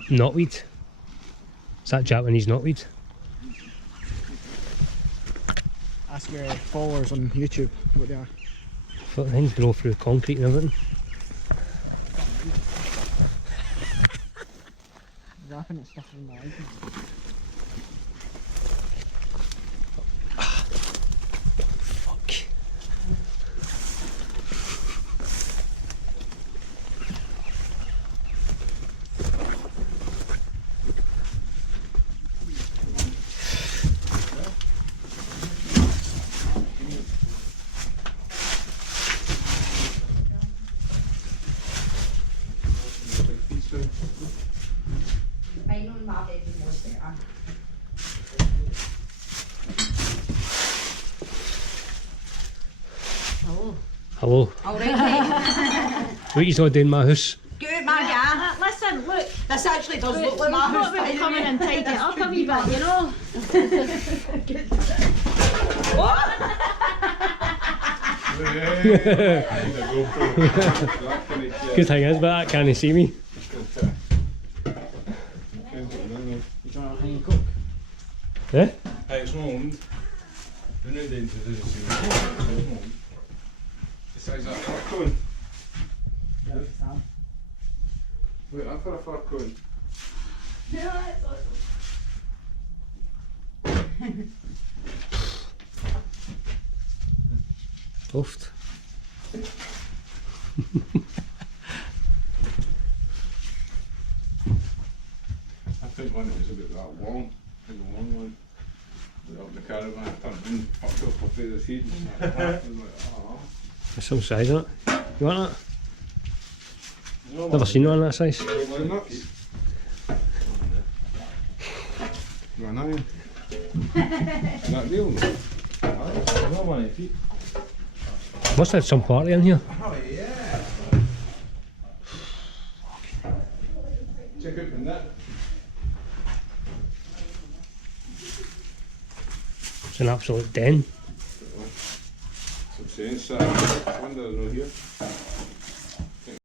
knotweed. Is that Japanese knotweed? Ask your followers on YouTube what they are. Fuck, things blow through concrete and everything. Wrapping it stuff in my eye. Fuck. Hello. Alright, What you all doing in my house? good man, yeah. Listen, look, This actually does look like we've my got house, to by the come in way. and tidy it up a wee bit, you know? Good thing is, but that can't he see me. You don't have any cook? Eh? Hey, it's not owned. They're not into this. Besides that fur cone. Yeah, Sam. Wait, I've got a fur cone. Toft. I think one that was about that long, like the long one. Up the caravan, I turned in, fucked up my feather's head and started laughing, like, oh. There's some size in it. You want that? No, Never seen one that size. Why nuts? You want iron? That deal? No money, feet. Must have some party in here. Oh yeah! Check out the net. It's an absolute den. Some sense, wonder they're not here.